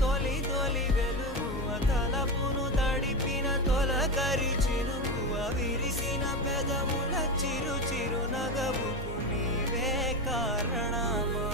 తొలి తొలి వెలుగువ తలపును తడిపిన తొలకరి చినుకువ విరిసిన పెదముల చిరు చిరు నగవుకు నీవే కారణమా